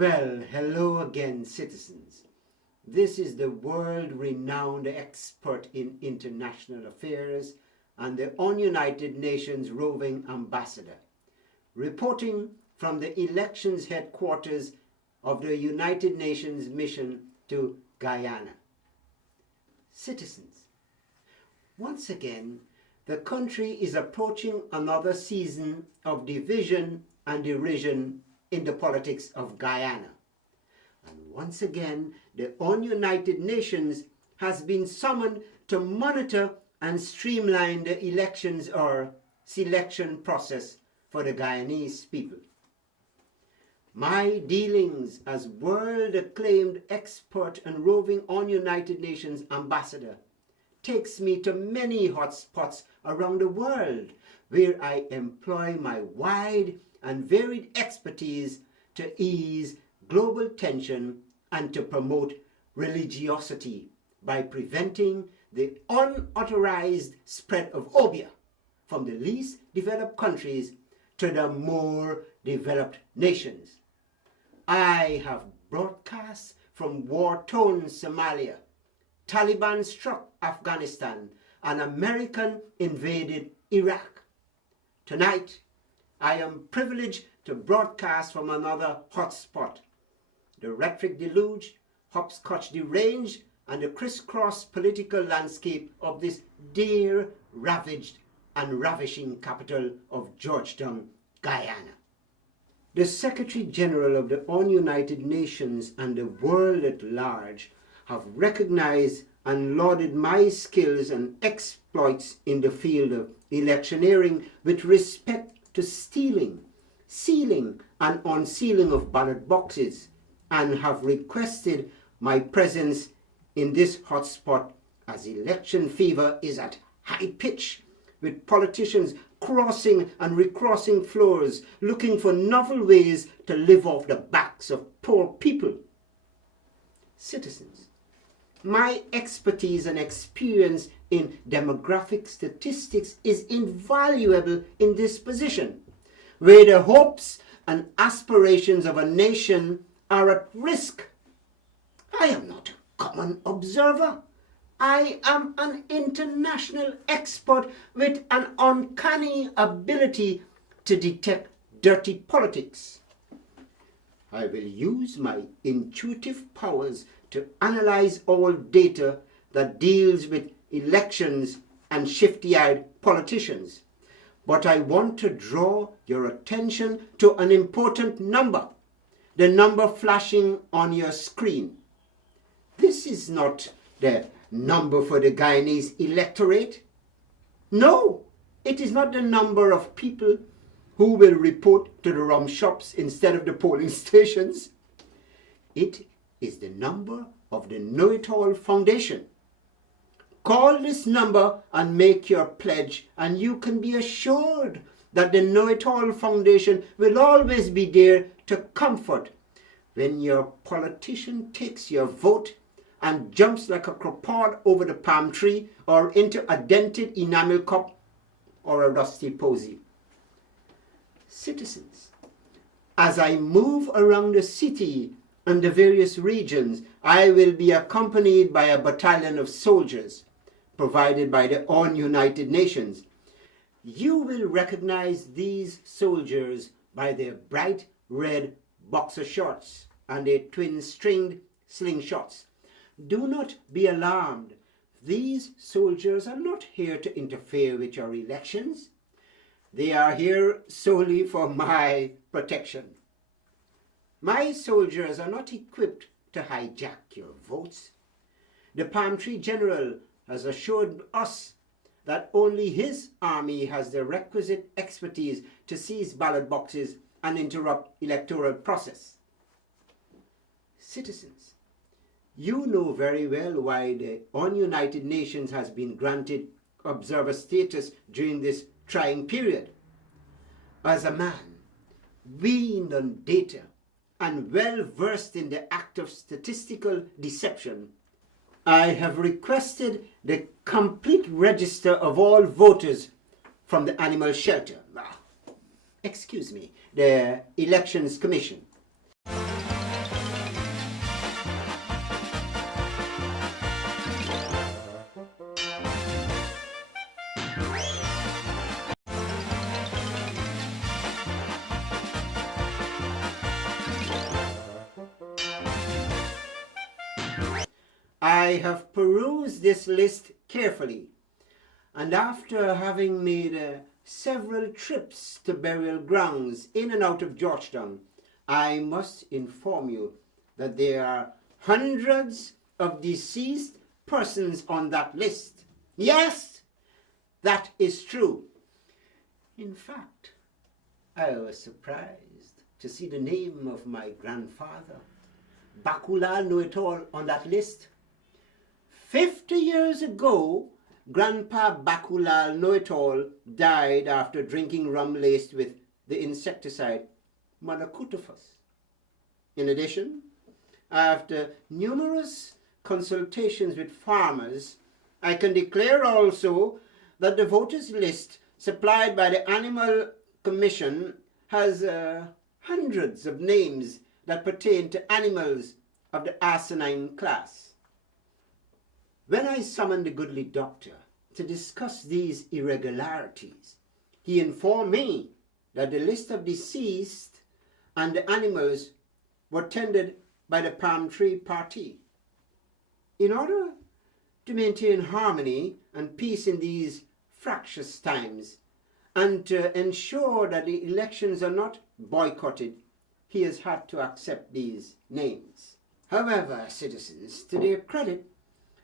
Well, hello again, citizens. This is the world-renowned expert in international affairs and the United Nations roving ambassador, reporting from the elections headquarters of the United Nations mission to Guyana. Citizens, once again, the country is approaching another season of division and derision in the politics of Guyana. And once again, the United Nations has been summoned to monitor and streamline the elections or selection process for the Guyanese people. My dealings as world-acclaimed expert and roving United Nations ambassador takes me to many hotspots around the world where I employ my wide and varied expertise to ease global tension and to promote religiosity by preventing the unauthorized spread of obeah from the least developed countries to the more developed nations. I have broadcasts from war-torn Somalia, Taliban-struck Afghanistan, and American invaded Iraq. Tonight, I am privileged to broadcast from another hotspot, the rhetoric deluged, hopscotch deranged, and the crisscross political landscape of this dear, ravaged, and ravishing capital of Georgetown, Guyana. The Secretary General of the United Nations and the world at large have recognized and lauded my skills and exploits in the field of electioneering with respect to stealing, sealing, and unsealing of ballot boxes, and have requested my presence in this hotspot as election fever is at high pitch, with politicians crossing and recrossing floors looking for novel ways to live off the backs of poor people. Citizens, my expertise and experience in demographic statistics is invaluable in this position, where the hopes and aspirations of a nation are at risk. I am not a common observer. I am an international expert with an uncanny ability to detect dirty politics. I will use my intuitive powers to analyze all data that deals with elections and shifty-eyed politicians. But I want to draw your attention to an important number, the number flashing on your screen. This is not the number for the Guyanese electorate. No, it is not the number of people who will report to the rum shops instead of the polling stations. It is the number of the Know-It-All Foundation. Call this number and make your pledge, and you can be assured that the Know-It-All Foundation will always be there to comfort when your politician takes your vote and jumps like a crawpod over the palm tree or into a dented enamel cup or a rusty posy. Citizens, as I move around the city and the various regions, I will be accompanied by a battalion of soldiers provided by the United Nations. You will recognize these soldiers by their bright red boxer shorts and their twin-stringed slingshots. Do not be alarmed. These soldiers are not here to interfere with your elections. They are here solely for my protection. My soldiers are not equipped to hijack your votes. The Palm Tree General has assured us that only his army has the requisite expertise to seize ballot boxes and interrupt electoral process. Citizens, you know very well why the United Nations has been granted observer status during this trying period. As a man, weaned on data and well versed in the act of statistical deception, I have requested the complete register of all voters from the animal shelter. Excuse me, the Elections Commission. I have perused this list carefully, and after having made several trips to burial grounds in and out of Georgetown, I must inform you that there are hundreds of deceased persons on that list. Yes, that is true. In fact, I was surprised to see the name of my grandfather, Bakulal Know-It-All, on that list. 50 years ago, Grandpa Bakulal Know-It-All died after drinking rum laced with the insecticide Malakutafus. In addition, after numerous consultations with farmers, I can declare also that the voters list supplied by the Animal Commission has hundreds of names that pertain to animals of the asinine class. When I summoned the goodly doctor to discuss these irregularities, he informed me that the list of deceased and the animals were tendered by the Palm Tree Party. In order to maintain harmony and peace in these fractious times, and to ensure that the elections are not boycotted, he has had to accept these names. However, citizens, to their credit,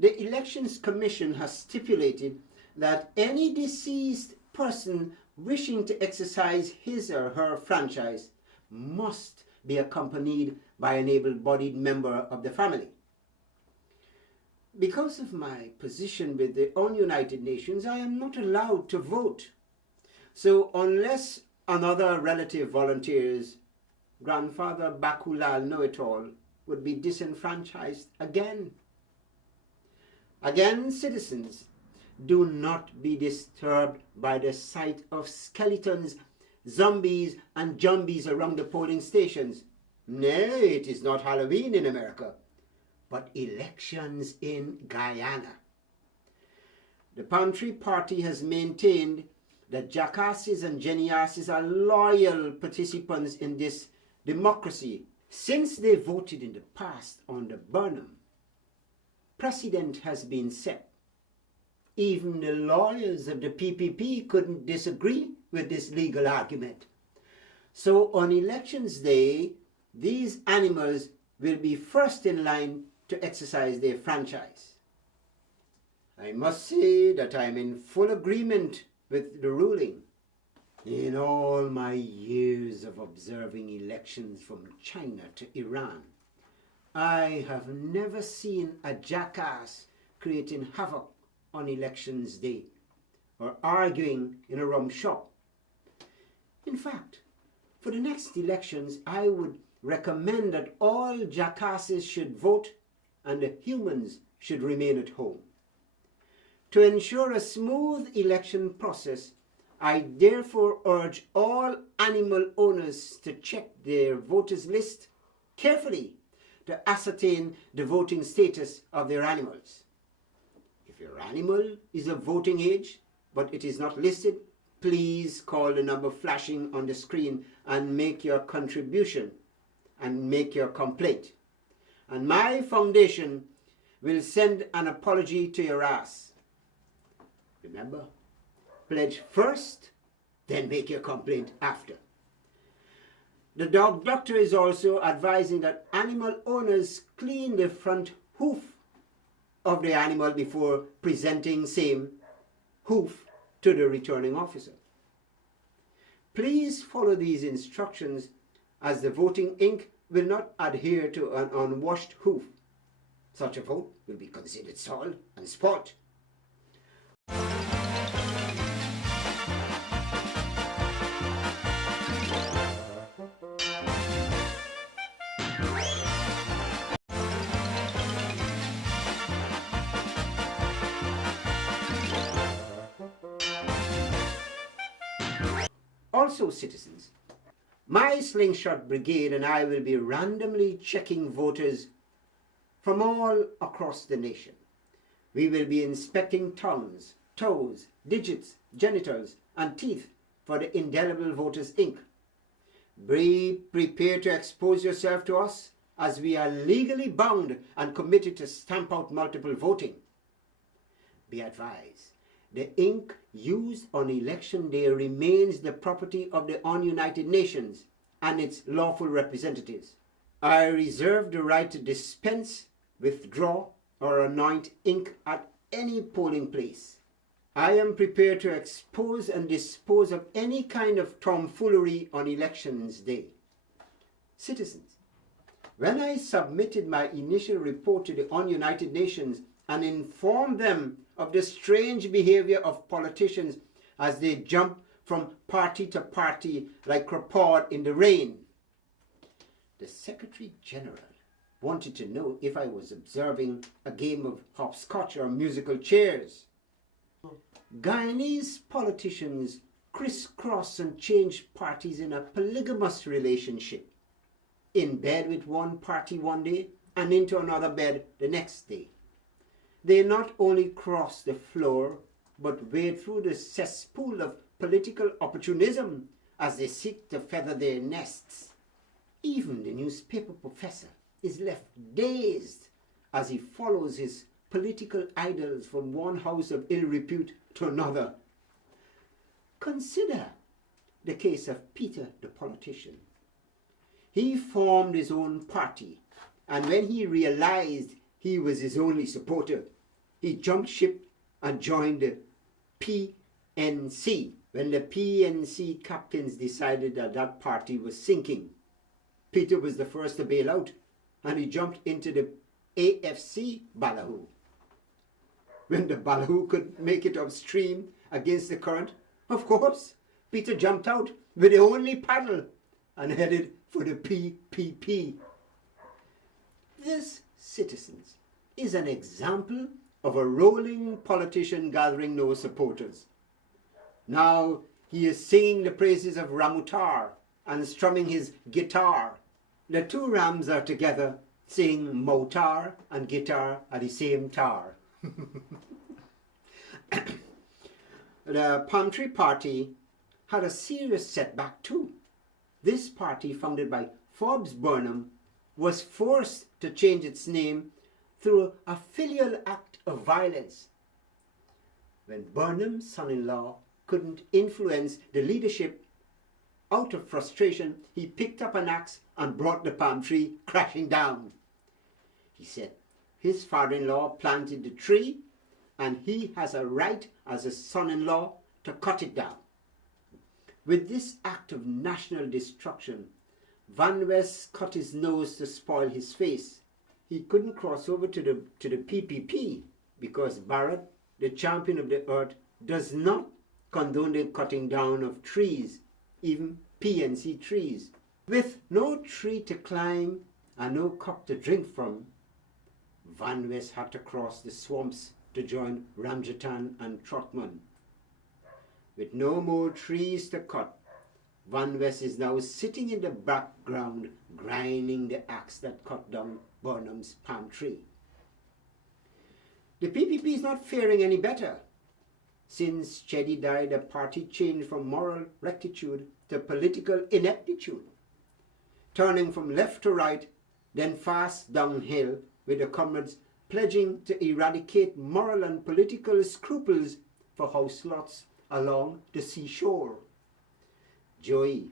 the Elections Commission has stipulated that any deceased person wishing to exercise his or her franchise must be accompanied by an able-bodied member of the family. Because of my position with the United Nations, I am not allowed to vote. So unless another relative volunteers, Grandfather Bakulal Know-It-All would be disenfranchised again. Again, citizens, do not be disturbed by the sight of skeletons, zombies, and jumbies around the polling stations. Nay, it is not Halloween in America, but elections in Guyana. The Palm Tree Party has maintained that jackasses and geniuses are loyal participants in this democracy since they voted in the past on the Burnham. Precedent has been set. Even the lawyers of the PPP couldn't disagree with this legal argument. So on elections day, these animals will be first in line to exercise their franchise. I must say that I am in full agreement with the ruling. In all my years of observing elections from China to Iran, I have never seen a jackass creating havoc on elections day or arguing in a rum shop. In fact, for the next elections, I would recommend that all jackasses should vote and the humans should remain at home. To ensure a smooth election process, I therefore urge all animal owners to check their voters list carefully to ascertain the voting status of their animals. If your animal is of voting age but it is not listed, please call the number flashing on the screen and make your contribution and make your complaint. And my foundation will send an apology to your ass. Remember, pledge first, then make your complaint after. The dog doctor is also advising that animal owners clean the front hoof of the animal before presenting same hoof to the returning officer. Please follow these instructions, as the voting ink will not adhere to an unwashed hoof. Such a vote will be considered soil and sport. Also, citizens, my slingshot brigade and I will be randomly checking voters from all across the nation. We will be inspecting tongues, toes, digits, genitals, and teeth for the indelible voters' ink. Be prepared to expose yourself to us as we are legally bound and committed to stamp out multiple voting. Be advised, the ink used on election day remains the property of the ununited nations and its lawful representatives. I reserve the right to dispense, withdraw, or anoint ink at any polling place. I am prepared to expose and dispose of any kind of tomfoolery on elections day. Citizens, when I submitted my initial report to the ununited nations and informed them of the strange behavior of politicians as they jump from party to party like crawpod in the rain, the Secretary General wanted to know if I was observing a game of hopscotch or musical chairs. Guyanese politicians crisscross and change parties in a polygamous relationship. In bed with one party one day and into another bed the next day. They not only cross the floor, but wade through the cesspool of political opportunism as they seek to feather their nests. Even the newspaper professor is left dazed as he follows his political idols from one house of ill repute to another. Consider the case of Peter the politician. He formed his own party, and when he realized he was his only supporter, he jumped ship and joined the PNC when the PNC captains decided that that party was sinking. Peter was the first to bail out, and he jumped into the AFC ballyhoo. When the ballyhoo could make it upstream against the current, of course, Peter jumped out with the only paddle and headed for the PPP. This, citizens, is an example of a rolling politician gathering no supporters. Now he is singing the praises of Ramutar and strumming his guitar. The two Rams are together, sing motar and guitar at the same tar. The Palm Tree Party had a serious setback too. This party, founded by Forbes Burnham, was forced to change its name through a filial act of violence. When Burnham's son-in-law couldn't influence the leadership, out of frustration, he picked up an axe and brought the palm tree crashing down. He said his father-in-law planted the tree and he has a right as a son-in-law to cut it down. With this act of national destruction, Van West cut his nose to spoil his face. He couldn't cross over to the PPP because Barrett, the champion of the earth, does not condone the cutting down of trees, even PNC trees. With no tree to climb and no cup to drink from, Van West had to cross the swamps to join Ramjatan and Trotman. With no more trees to cut, Van West is now sitting in the background grinding the axe that cut down Burnham's palm tree. The PPP is not faring any better. Since Cheddi died, the party changed from moral rectitude to political ineptitude, turning from left to right, then fast downhill, with the comrades pledging to eradicate moral and political scruples for house lots along the seashore. Joey,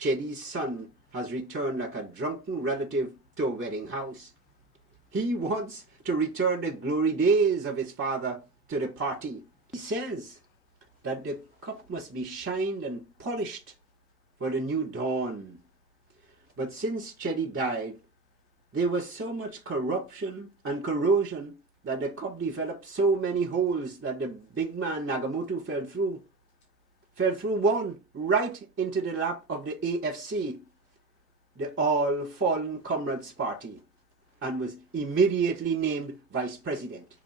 Cheddi's son, has returned like a drunken relative to a wedding house. He wants to return the glory days of his father to the party. He says that the cup must be shined and polished for the new dawn. But since Cheddi died, there was so much corruption and corrosion that the cup developed so many holes that the big man Nagamoto fell through one right into the lap of the AFC, the All Fallen Comrades Party, and was immediately named vice president.